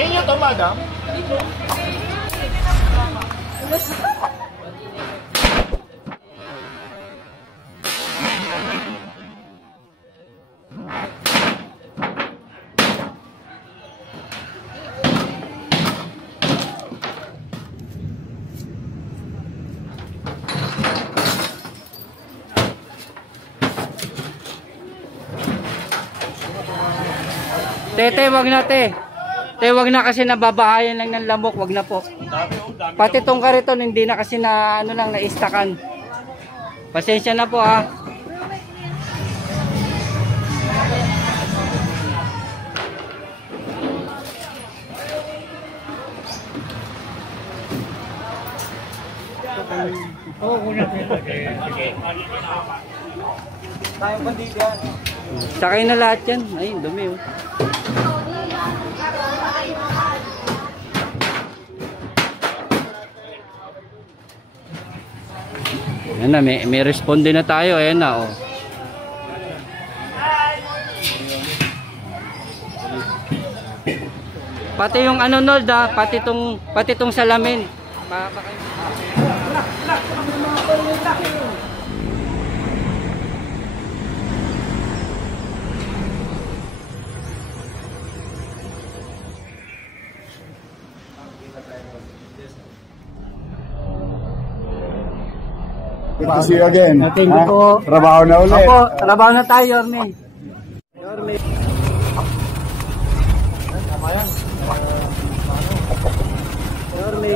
Inyo to, madam? Te, wag na te. Te, wag na kasi nababahayan lang ng lamok, wag na po. Pati tong kariton hindi na kasi na ano lang naistakan. Pasensya na po ha. Oo, kuna sila. Sige. Tayo bandito yan. Sakay na lahat yan. Ay, dumi oh. Ayan na, may responde na tayo. Ayan na oh. Pati yung ano Nold ha, pati tong salamin. Good to see you again. Thank you po. Trabaho na ulit. Opo, trabaho na tayo, Yorme. Yorme. Yorme.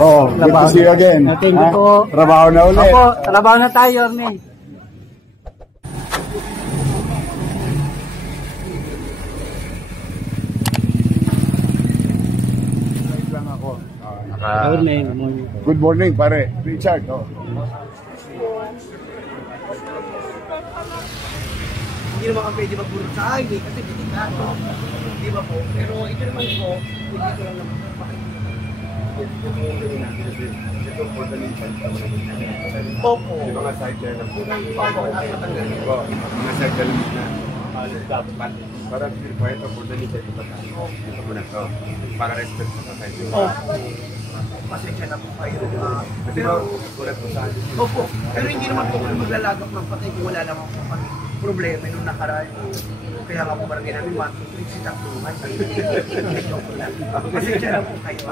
Oh, good to see you again. Thank you po. Trabaho na ulit. Opo, trabaho na tayo, Yorme. Good morning, pare. Richard. Oh. Hindi naman kami pwede magpulot sa akin kasi delikado. Di ba po? Pero ito naman po, hindi ko lang naman Opo. Yung mga cycle na po. Opo, nakatanggalin. Mga cycle na para purify ito po na nito ito muna ito para respect sa cycle. Pasensya na po kayo. Pero ulit po sa akin. Opo, pero hindi naman po kami maglalagap ng patay kung wala naman po kami problema nung nakaraan. Kaya nga po barangay namin 1, 2, 3, sitaktuhan. Pasensya na po kayo.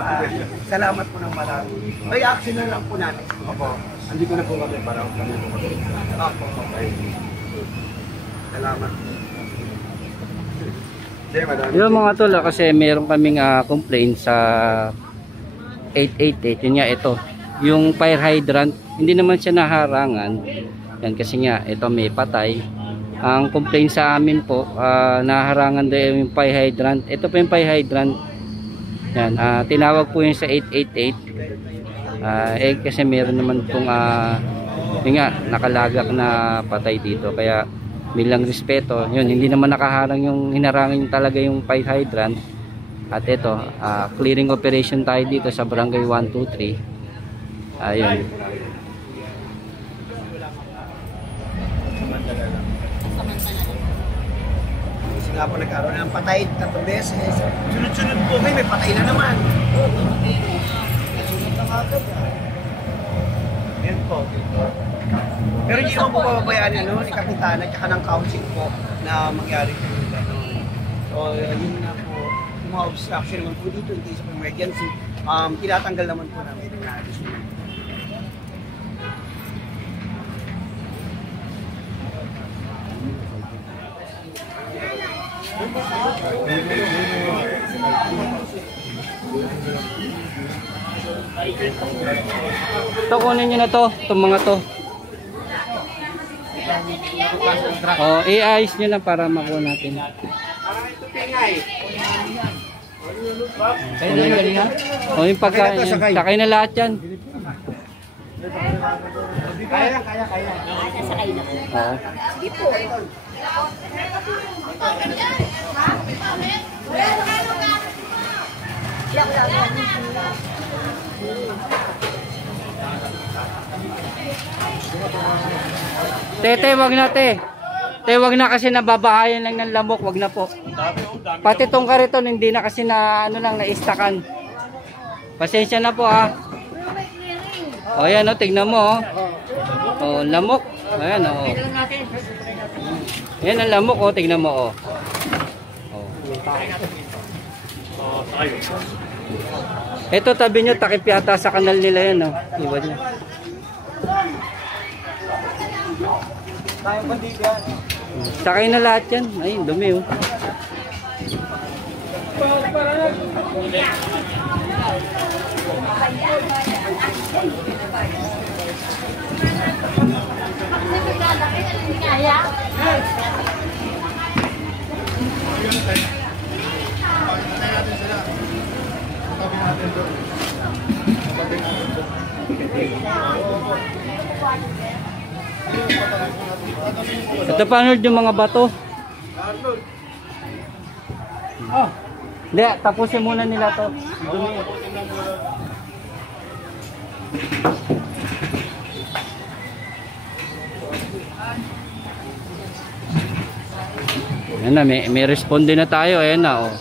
Salamat po ng marami. May action na lang po natin. Opo, andito na po kami para kami po kami. Opo, okay. Salamat. Yung mga tol, kasi meron kaming complaint sa 888, yun nga ito. Yung fire hydrant, hindi naman siya naharangan. Yan kasi nga, ito may patay. Ang complaint sa amin po, naharangan daw yung fire hydrant. Ito po yung fire hydrant. Yan, tinawag po yun sa 888. Kasi meron naman pong, yun nga, nakalagak na patay dito. Kaya, bilang respeto, yun, hindi naman nakaharang yung hinarangin talaga yung fire hydrant. At ito, clearing operation tayo dito sa barangay 123. Ayun. Kasi nga po nagkaroon ng patay 3 beses. Sunod-sunod po may patay na naman. Sunod na agad. Yan po. Pero hindi naman po pababayaan ni Kapitana at ng council po na mangyari po yung gano'n. So, yun na po. Yung mga obstruction naman po dito in case of emergency, tinatanggal naman po namin yung nalis. Ito, kunin nyo na to, itong mga to. I-ayos nyo lang para makuha natin. Yung pagkain, sakay na lahat yan. Kaya. Sasakay na po. Sige po. Tete, wag na te. Te, wag na kasi nababahayan lang ng lamok, wag na po. Pati tong kariton hindi na kasi na ano lang naistakan. Pasensya na po ha. O yan o, tignan mo o. O, lamok. Ayan o. Yan ang lamok o, tignan mo o. Ito tabi nyo, takip yata sa kanal nila yan o. Iwan nyo. Sakay na lahat yan. Ay, dumi oh. Ito paano yung mga bato? Hindi, tapusin muna nila to. Dumi. Ayan na, may responde na tayo. Ayan na, oh.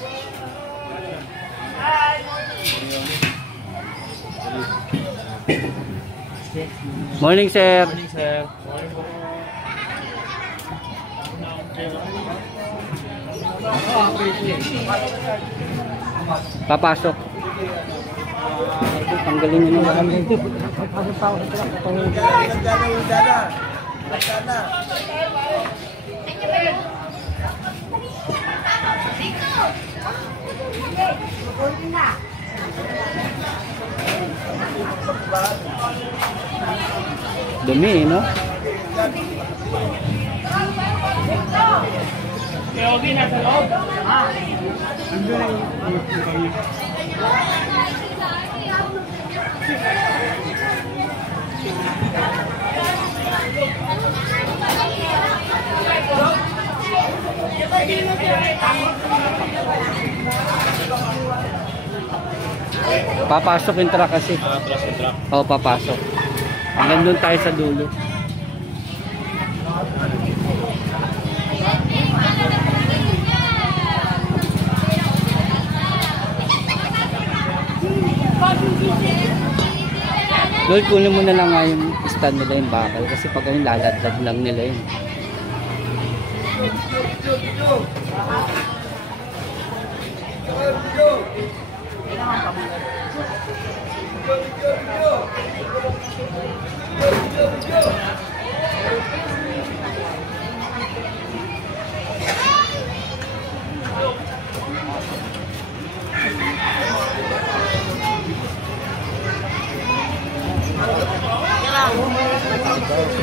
Morning, sir. Morning, sir. Papasok. Tanggalin nyo naman. Dumi, no? Yogi, nasa loob. Papasok yung truck kasi. Oo, papasok. Hanggang doon tayo sa dulo. Lord, kunin mo na lang nga yung stand nila yung bakal kasi pag yung laladlad lang nila yun.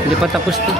Hindi pa tapos to.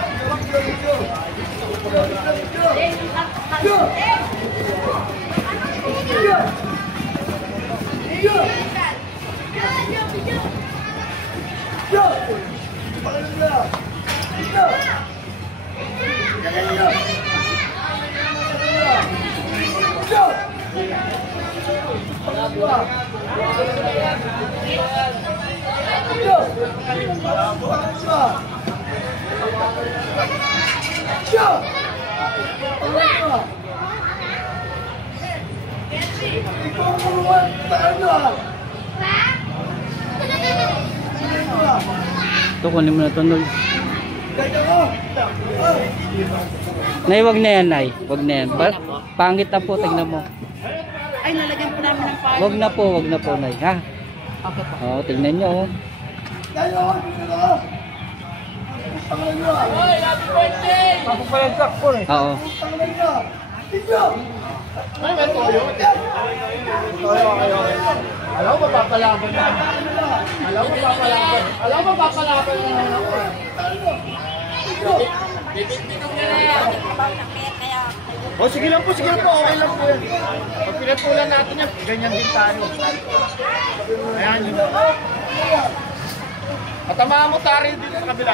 Ito, kunin mo na ito, Nol. Nay, wag na yan, Nay. Wag na yan. Pangit na po, tignan mo. Ay, nalagyan po namin ng palo. Wag na po, Nay, ha? Okay po. Oo, tignan nyo, oh. Oo. Alam mo, papalaban na. Alam mo, papalaban na ako. O, sige lang po. Okay lang po yan. Pag pinatulan natin yan, ganyan din tayo. Ayan yun. Matamaan mo tayo dito sa kabila.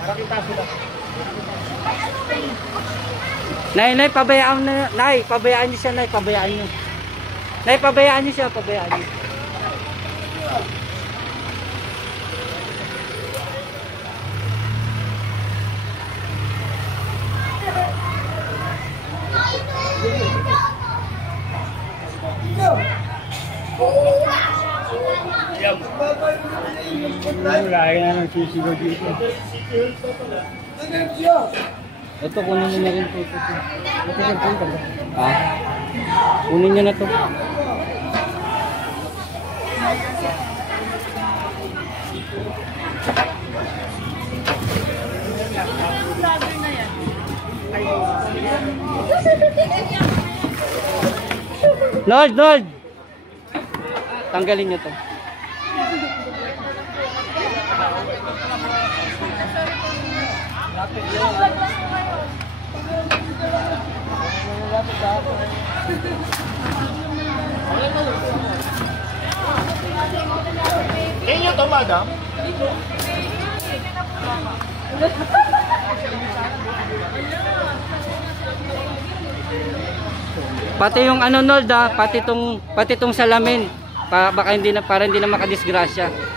Para kita sila. Nay, pabayaan na. Nay, pabayaan niyo siya, Nay. Pabayaan niyo. Nay, pabayaan niyo siya, pabayaan niyo. Lagi na ng sisigaw dito. Ito, kunin nyo na rin po. Ah, kunin nyo na to. Nold! Tanggalin nyo to. Inyo to, madam? Pati yung ano Nold, pati tong salamin. Baka hindi na, para hindi na makadisgrasya.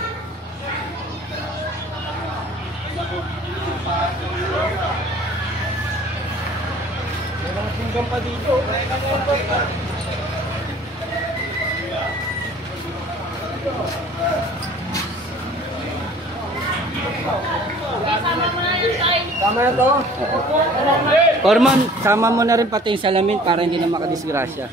Tama na to. Orman, sama mo na rin pati yung salamin para hindi na makadisgrasya.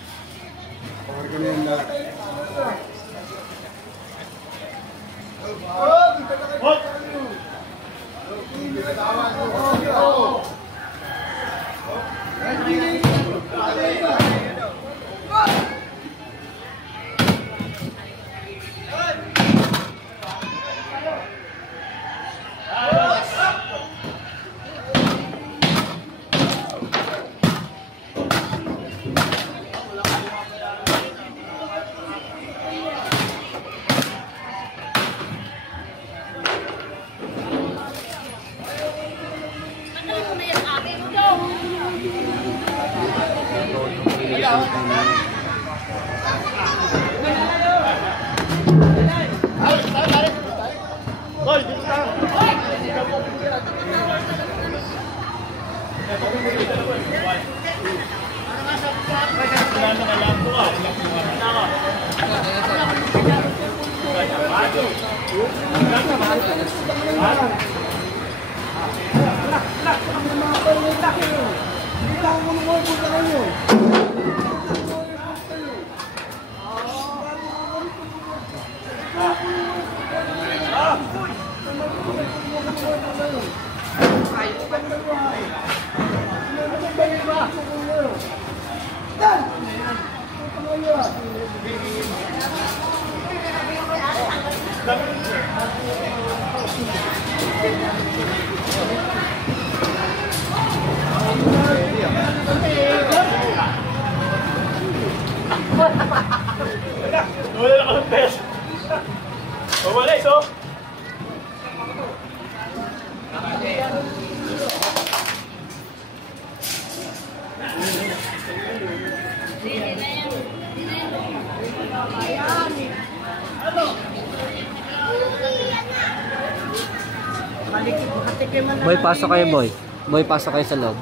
Wala na kang test. Wala iso. Boy, pasok kayo boy. Boy, pasok kayo sa loob.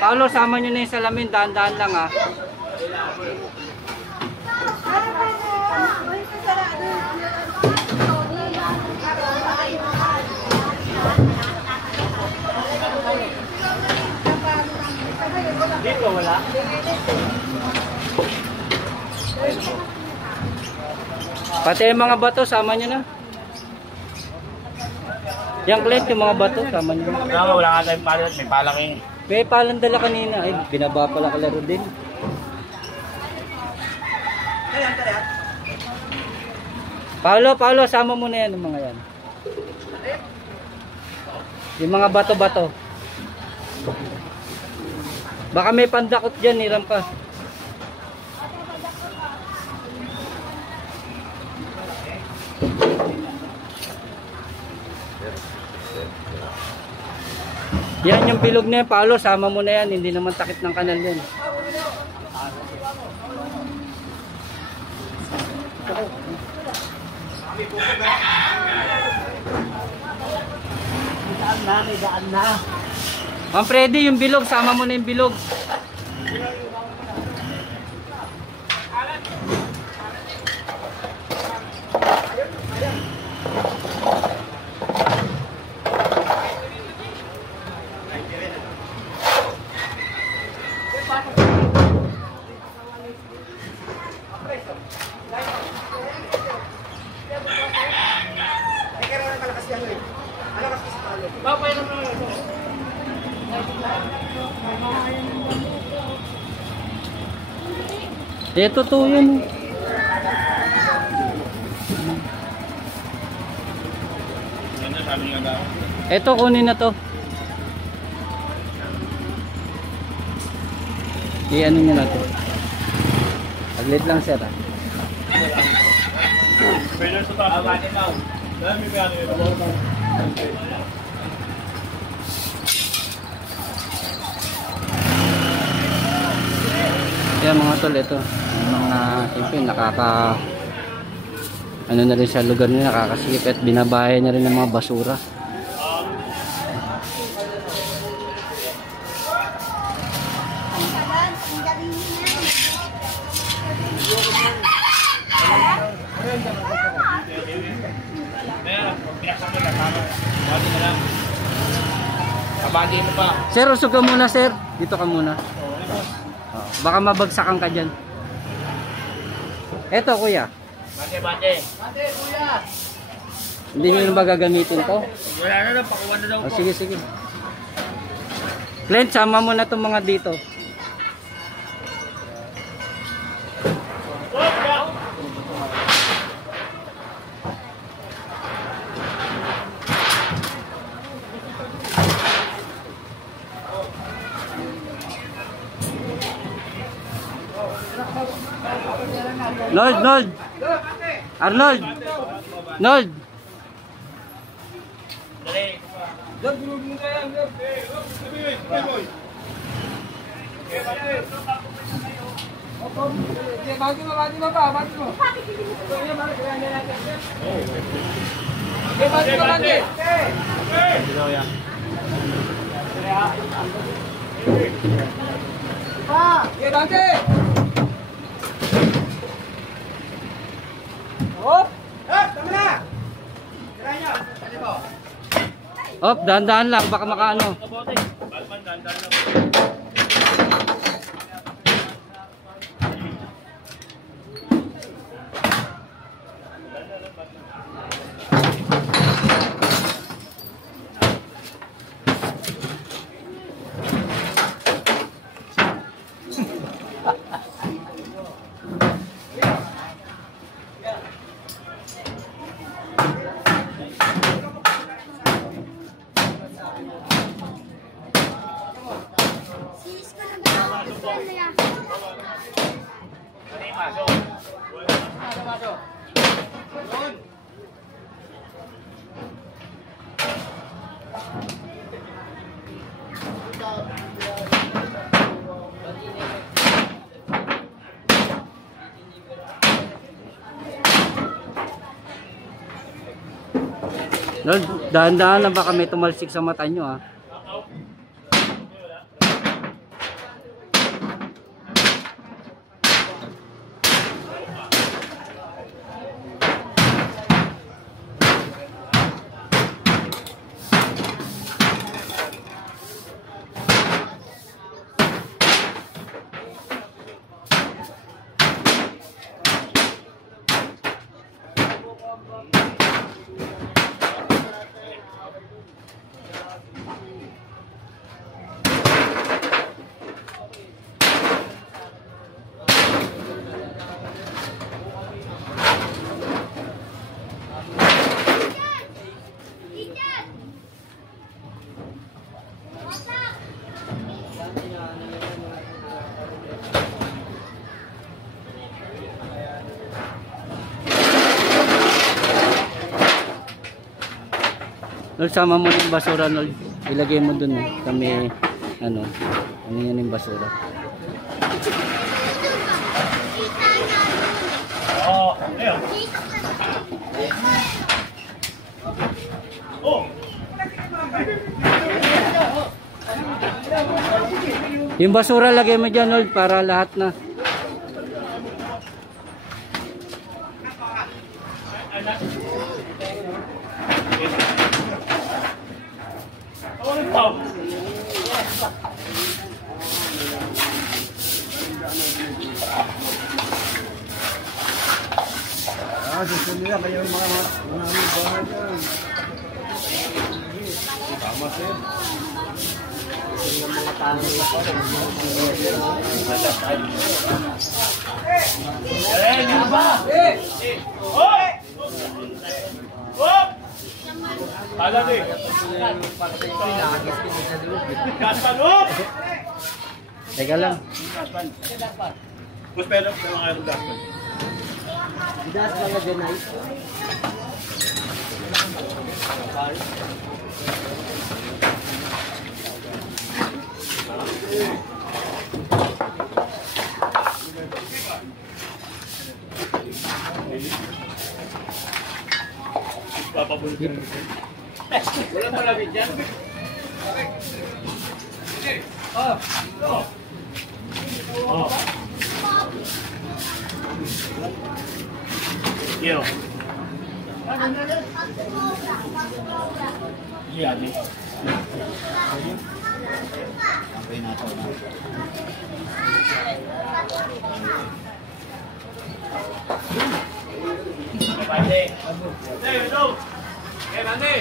Paolo, sama nyo na yung salamin. Dahan-dahan lang ha. Dito wala. Pati yung mga bato, sama nyo na. Yung client, yung mga bato, sama nyo na. Wala nga tayong palat. May palaking. May palang dala kanina. Ay, binaba pala kalaro din. Paolo, sama mo na yan yung mga yan. Yung mga bato-bato. Baka may pandakot dyan, hiram ka. Yan yung bilog na yan, Paolo, sama mo na yan. Hindi naman takip ng kanal yan. May daan na. Ma'am Freddy, yung bilog, sama mo na yung bilog. Totoo yun. Ito, kunin na to. I-ano nyo na to. Aglit lang sir. Yan mga tol, ito. Mga siyempre nakaka ano na rin sa lugar nila, nakakasikip at binabahay na rin ng mga basura. Sir, usog ka muna sir. Dito ka muna. Baka mabagsakan ka dyan. Eto kuya. Bate, kuya. Hindi nyo ba gagamitin to? Wala na daw, pakuha na daw po. Sige, sige. Clint, sama mo na itong mga dito. Nold! Arnold! Nold! Op, dahan-dahan lang, baka makaano. Lord, dahan-dahan lang baka may tumalsik sa mata nyo ha. Lord, sama mo yung basura, Lord. ilagay mo dun sa may ano yan yung basura. Yung basura lagay mo dyan, Lord, para lahat na. Gusto nila kayo mga bahay dyan. Tama sir. Yung mga tao nila pa rin. Ano ba? Hoy! Hop! Alam eh. Kasalop! Teka lang. Mas pero sa mga ito dapat. Bidas lang na dyan ay. Papabulitin. Walang malamig dyan. Yo. Iya nih. Bye. Hey, no. Hey, Nani.